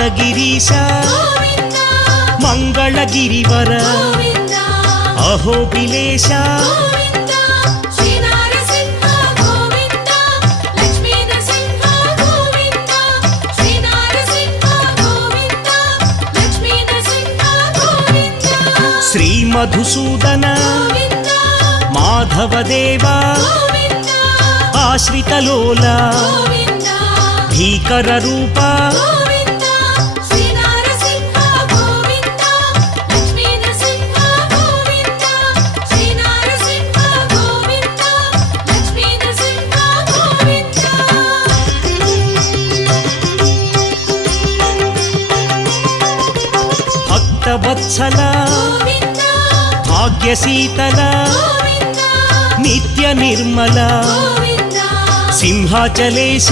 యాదగిరీశ మంగళగిరివర అహోబిలేశ శ్రీ మధుసూదన మాధవదేవా ఆశ్రితలోల భీకర రూప భక్తవత్సల భాగ్యశీతల నిత్య నిర్మల సింహాచలేశ